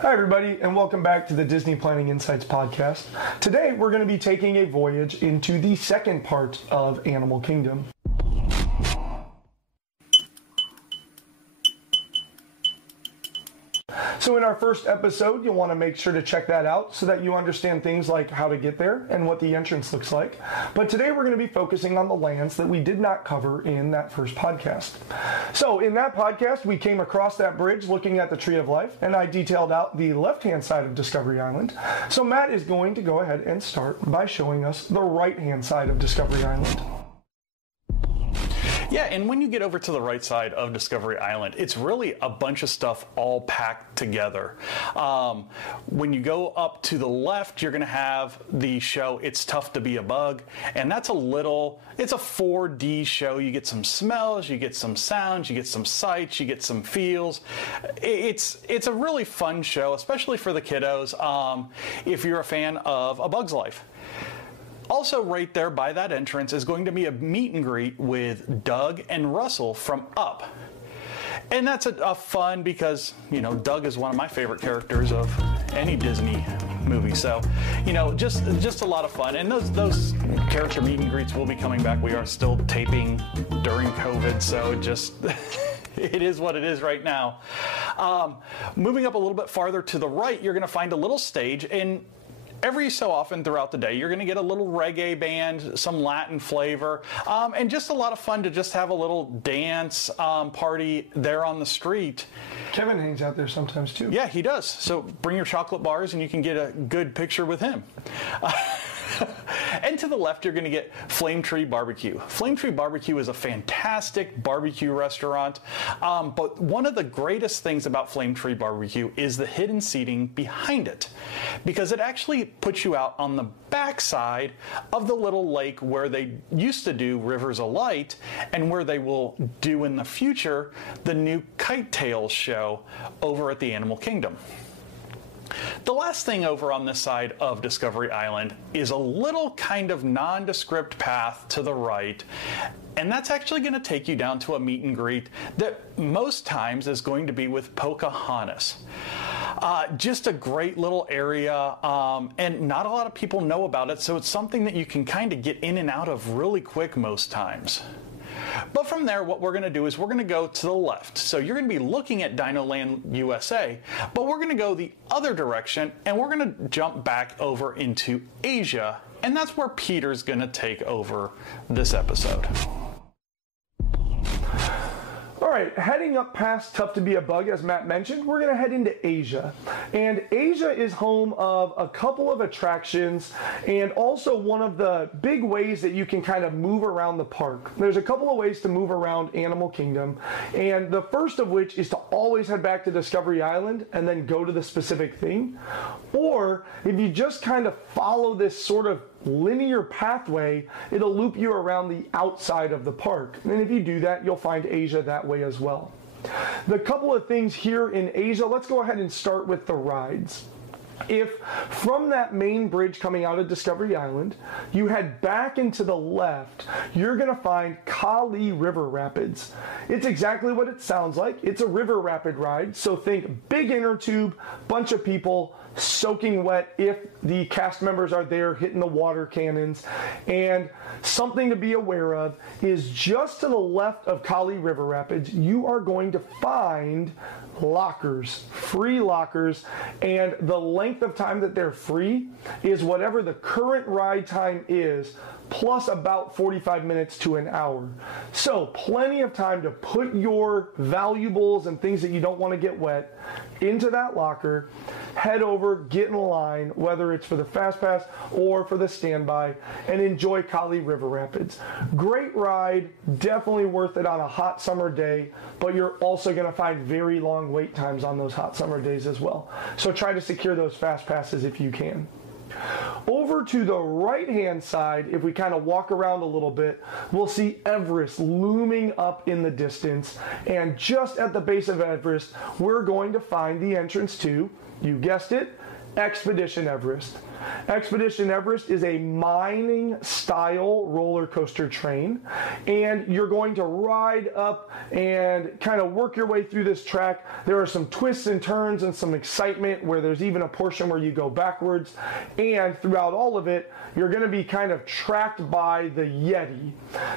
Hi everybody, and welcome back to the Disney Planning Insights podcast. Today we're going to be taking a voyage into the second part of Animal Kingdom. So in our first episode, you'll want to make sure to check that out so that you understand things like how to get there and what the entrance looks like. But today we're going to be focusing on the lands that we did not cover in that first podcast. So in that podcast, we came across that bridge looking at the Tree of Life, and I detailed out the left-hand side of Discovery Island. So Matt is going to go ahead and start by showing us the right-hand side of Discovery Island. Yeah, and when you get over to the right side of Discovery Island, it's really a bunch of stuff all packed together. When you go up to the left, you're going to have the show It's Tough to Be a Bug, and it's a 4D show. You get some smells, you get some sounds, you get some sights, you get some feels. It's a really fun show, especially for the kiddos, if you're a fan of A Bug's Life. Also right there by that entrance is going to be a meet and greet with Doug and Russell from Up. And that's a fun because, you know, Doug is one of my favorite characters of any Disney movie. So, you know, just a lot of fun. And those character meet and greets will be coming back. We are still taping during COVID, so it is what it is right now. Moving up a little bit farther to the right, you're going to find a little stage, and every so often throughout the day, you're going to get a little reggae band, some Latin flavor, and just a lot of fun to just have a little dance party there on the street. Kevin hangs out there sometimes too. Yeah, he does. So bring your chocolate bars and you can get a good picture with him. And to the left, you're going to get Flame Tree Barbecue. Flame Tree Barbecue is a fantastic barbecue restaurant, but one of the greatest things about Flame Tree Barbecue is the hidden seating behind it, because it actually puts you out on the backside of the little lake where they used to do Rivers of Light and where they will do in the future the new Kite Tales show over at the Animal Kingdom. The last thing over on this side of Discovery Island is a little kind of nondescript path to the right, and that's actually going to take you down to a meet and greet that most times is going to be with Pocahontas. Just a great little area, and not a lot of people know about it, so it's something that you can kind of get in and out of really quick most times. But from there, what we're going to do is we're going to go to the left. So you're going to be looking at Dinoland USA, but we're going to go the other direction, and we're going to jump back over into Asia, and that's where Peter's going to take over this episode. All right, heading up past Tough to Be a Bug, as Matt mentioned, we're going to head into Asia. And Asia is home of a couple of attractions and also one of the big ways that you can kind of move around the park. There's a couple of ways to move around Animal Kingdom, and the first of which is to always head back to Discovery Island and then go to the specific thing. Or if you just kind of follow this sort of linear pathway, it'll loop you around the outside of the park. And if you do that, you'll find Asia that way as well. The couple of things here in Asia, let's go ahead and start with the rides. If from that main bridge coming out of Discovery Island, you head back into the left, you're going to find Kali River Rapids. It's exactly what it sounds like. It's a river rapid ride, so think big inner tube, bunch of people, soaking wet if the cast members are there hitting the water cannons. And something to be aware of is just to the left of Kali River Rapids, you are going to find lockers, free lockers, and the length of time that they're free is whatever the current ride time is, plus about 45 minutes to an hour. So plenty of time to put your valuables and things that you don't want to get wet into that locker, head over, get in line, whether it's for the Fast Pass or for the standby, and enjoy Kali River Rapids. Great ride, definitely worth it on a hot summer day, but you're also going to find very long wait times on those hot summer days as well. So try to secure those Fast Passes if you can. Over to the right-hand side, if we kind of walk around a little bit, we'll see Everest looming up in the distance. And just at the base of Everest, we're going to find the entrance to, you guessed it, Expedition Everest. Expedition Everest is a mining style roller coaster train, and you're going to ride up and kind of work your way through this track. There are some twists and turns and some excitement where there's even a portion where you go backwards, and throughout all of it you're going to be kind of tracked by the Yeti.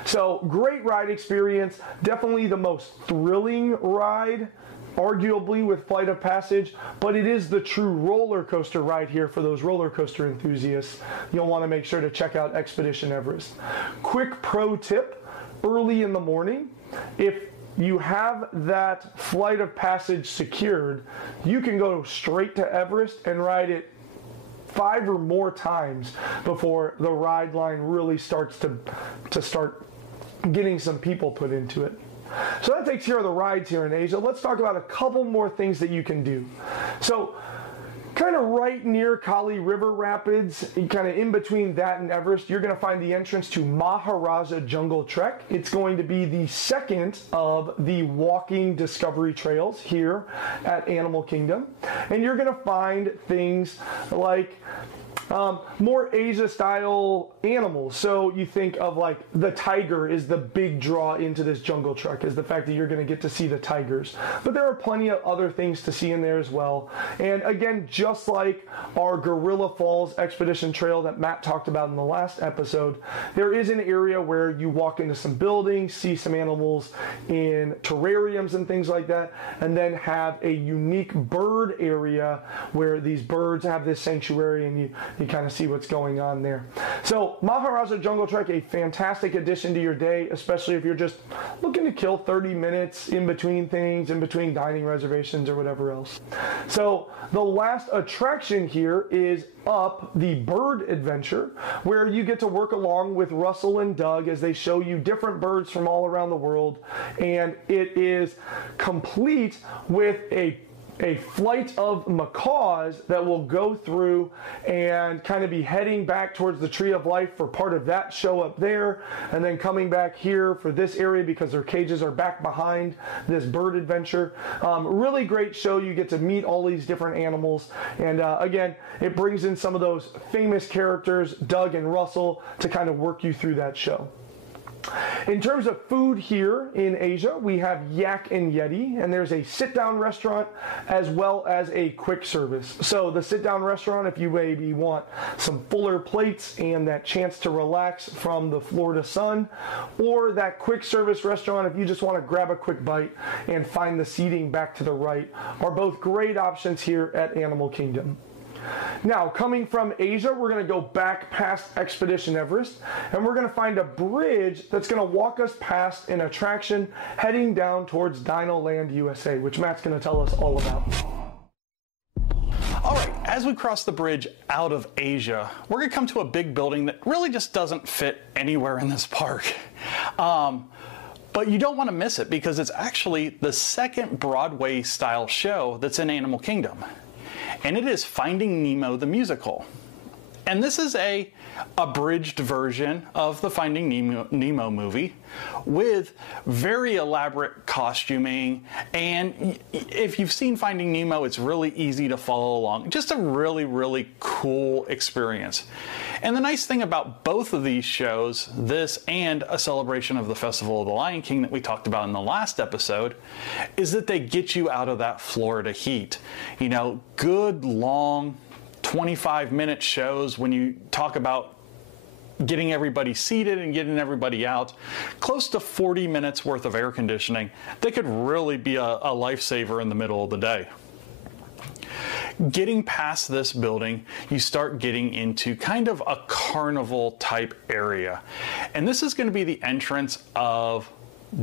So great ride experience, definitely the most thrilling ride arguably with Flight of Passage, but it is the true roller coaster ride here for those roller coaster enthusiasts. You'll want to make sure to check out Expedition Everest. Quick pro tip, early in the morning, if you have that Flight of Passage secured, you can go straight to Everest and ride it 5 or more times before the ride line really starts to start getting some people put into it. So that takes care of the rides here in Asia. Let's talk about a couple more things that you can do. So kind of right near Kali River Rapids, kind of in between that and Everest, you're going to find the entrance to Maharaja Jungle Trek. It's going to be the second of the walking discovery trails here at Animal Kingdom. And you're going to find things like more Asia-style animals. So you think of like the tiger is the big draw into this jungle trek, is the fact that you're going to get to see the tigers. But there are plenty of other things to see in there as well. And again, just like our Gorilla Falls Expedition Trail that Matt talked about in the last episode, there is an area where you walk into some buildings, see some animals in terrariums and things like that, and then have a unique bird area where these birds have this sanctuary, and you kind of see what's going on there. So Maharaja Jungle Trek, a fantastic addition to your day, especially if you're just looking to kill 30 minutes in between things, in between dining reservations or whatever else. So the last attraction here is Up the Bird Adventure, where you get to work along with Russell and Doug as they show you different birds from all around the world, and it is complete with a flight of macaws that will go through and kind of be heading back towards the Tree of Life for part of that show up there, and then coming back here for this area because their cages are back behind this bird adventure. Really great show. You get to meet all these different animals, and again, it brings in some of those famous characters, Doug and Russell, to kind of work you through that show. In terms of food here in Asia, we have Yak and Yeti, and there's a sit-down restaurant as well as a quick service. So the sit-down restaurant, if you maybe want some fuller plates and that chance to relax from the Florida sun, or that quick service restaurant if you just want to grab a quick bite and find the seating back to the right, are both great options here at Animal Kingdom. Now, coming from Asia, we're going to go back past Expedition Everest, and we're going to find a bridge that's going to walk us past an attraction heading down towards Dinoland USA, which Matt's going to tell us all about. All right, as we cross the bridge out of Asia, we're going to come to a big building that really just doesn't fit anywhere in this park. But you don't want to miss it because it's actually the second Broadway-style show that's in Animal Kingdom. And it is Finding Nemo the musical. And this is a abridged version of the Finding Nemo movie with very elaborate costuming. And if you've seen Finding Nemo, it's really easy to follow along. Just a really, really cool experience. And the nice thing about both of these shows, this and a celebration of the Festival of the Lion King that we talked about in the last episode, is that they get you out of that Florida heat. You know, good long 25-minute shows when you talk about getting everybody seated and getting everybody out, close to 40 minutes worth of air conditioning. They could really be a lifesaver in the middle of the day. Getting past this building, you start getting into kind of a carnival type area. And this is going to be the entrance of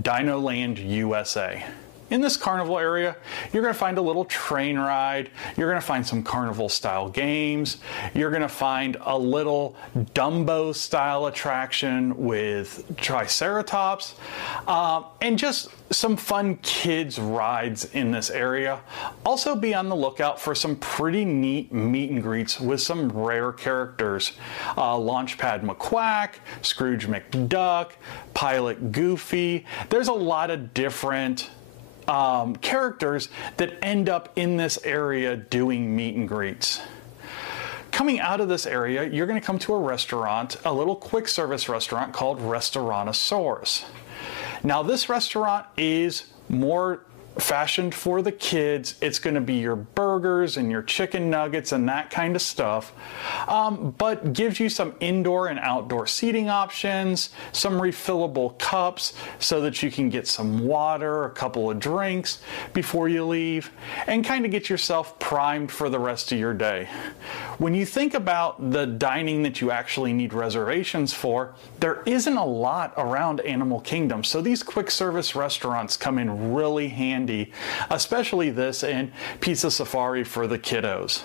Dinoland USA. In this carnival area, you're going to find a little train ride, you're going to find some carnival style games, you're going to find a little Dumbo style attraction with Triceratops, and just some fun kids rides in this area. Also be on the lookout for some pretty neat meet and greets with some rare characters. Launchpad McQuack, Scrooge McDuck, Pilot Goofy. There's a lot of different characters that end up in this area doing meet and greets. Coming out of this area, you're going to come to a restaurant, a little quick service restaurant called Restaurantosaurus. Now this restaurant is more fashioned for the kids. It's going to be your burgers and your chicken nuggets and that kind of stuff, but gives you some indoor and outdoor seating options, some refillable cups so that you can get some water, a couple of drinks before you leave, and kind of get yourself primed for the rest of your day. When you think about the dining that you actually need reservations for, there isn't a lot around Animal Kingdom, so these quick service restaurants come in really handy, especially this and Pizza Safari for the kiddos.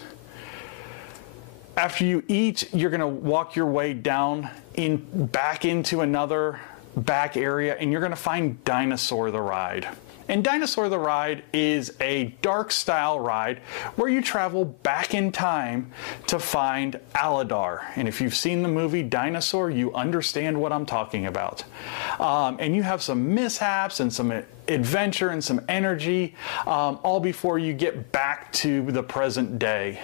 After you eat, you're going to walk your way down back into another back area, and you're going to find Dinosaur the Ride. And Dinosaur the Ride is a dark style ride where you travel back in time to find Aladar. And if you've seen the movie Dinosaur, you understand what I'm talking about. And you have some mishaps and some adventure and some energy, all before you get back to the present day.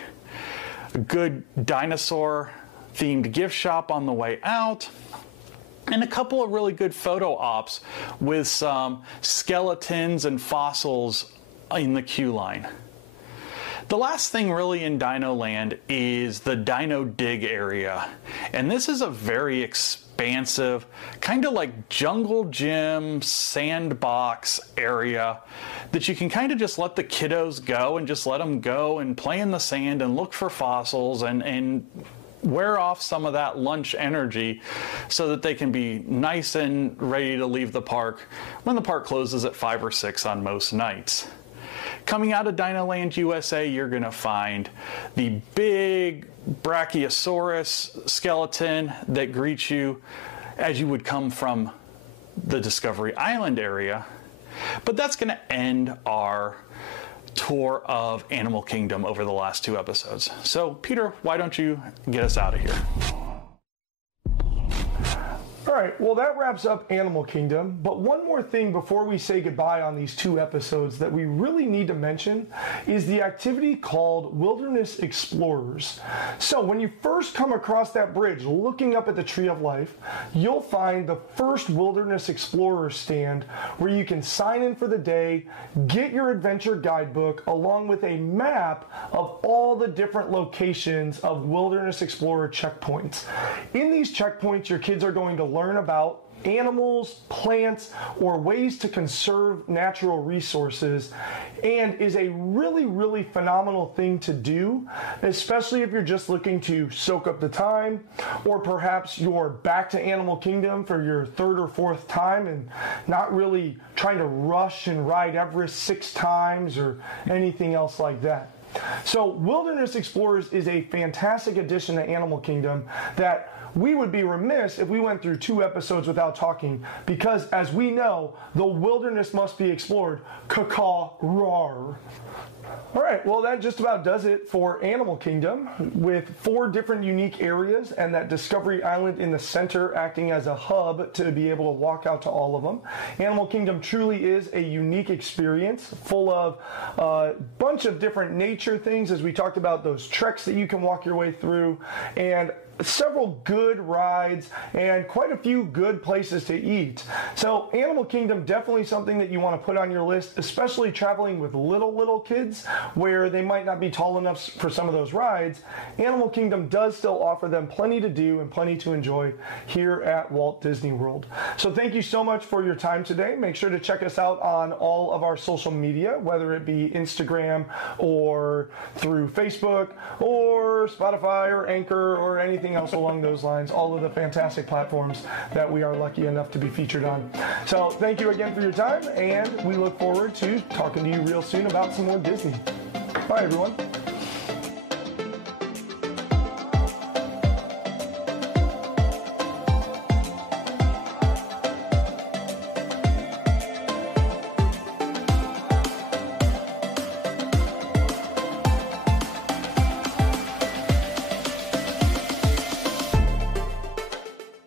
A good dinosaur themed gift shop on the way out, and a couple of really good photo ops with some skeletons and fossils in the queue line. The last thing really in Dinoland is the Dino Dig area, and this is a very expansive, kind of like jungle gym, sandbox area that you can kind of just let the kiddos go and just let them go and play in the sand and look for fossils and wear off some of that lunch energy so that they can be nice and ready to leave the park when the park closes at 5 or 6 on most nights. Coming out of Dinoland USA, you're going to find the big Brachiosaurus skeleton that greets you as you would come from the Discovery Island area. But that's going to end our tour of Animal Kingdom over the last 2 episodes. So, Peter, why don't you get us out of here? All right, well, that wraps up Animal Kingdom, but one more thing before we say goodbye on these 2 episodes that we really need to mention is the activity called Wilderness Explorers. So when you first come across that bridge looking up at the Tree of Life, you'll find the first Wilderness Explorer stand where you can sign in for the day, get your adventure guidebook along with a map of all the different locations of Wilderness Explorer checkpoints. In these checkpoints, your kids are going to learn about animals, plants, or ways to conserve natural resources, and is a really, really phenomenal thing to do, especially if you're just looking to soak up the time, or perhaps you're back to Animal Kingdom for your 3rd or 4th time and not really trying to rush and ride Everest 6 times or anything else like that. So Wilderness Explorers is a fantastic addition to Animal Kingdom that we would be remiss if we went through 2 episodes without talking, because as we know, the wilderness must be explored. Caw-caw, roar. All right, well, that just about does it for Animal Kingdom, with 4 different unique areas and that Discovery Island in the center acting as a hub to be able to walk out to all of them. Animal Kingdom truly is a unique experience full of a bunch of different nature things, as we talked about, those treks that you can walk your way through, and several good rides and quite a few good places to eat. So Animal Kingdom, definitely something that you want to put on your list, especially traveling with little kids where they might not be tall enough for some of those rides. Animal Kingdom does still offer them plenty to do and plenty to enjoy here at Walt Disney World. So thank you so much for your time today. Make sure to check us out on all of our social media, whether it be Instagram or through Facebook or Spotify or Anchor or anything else along those lines, all of the fantastic platforms that we are lucky enough to be featured on. So thank you again for your time, and we look forward to talking to you real soon about some more Disney. Bye, everyone.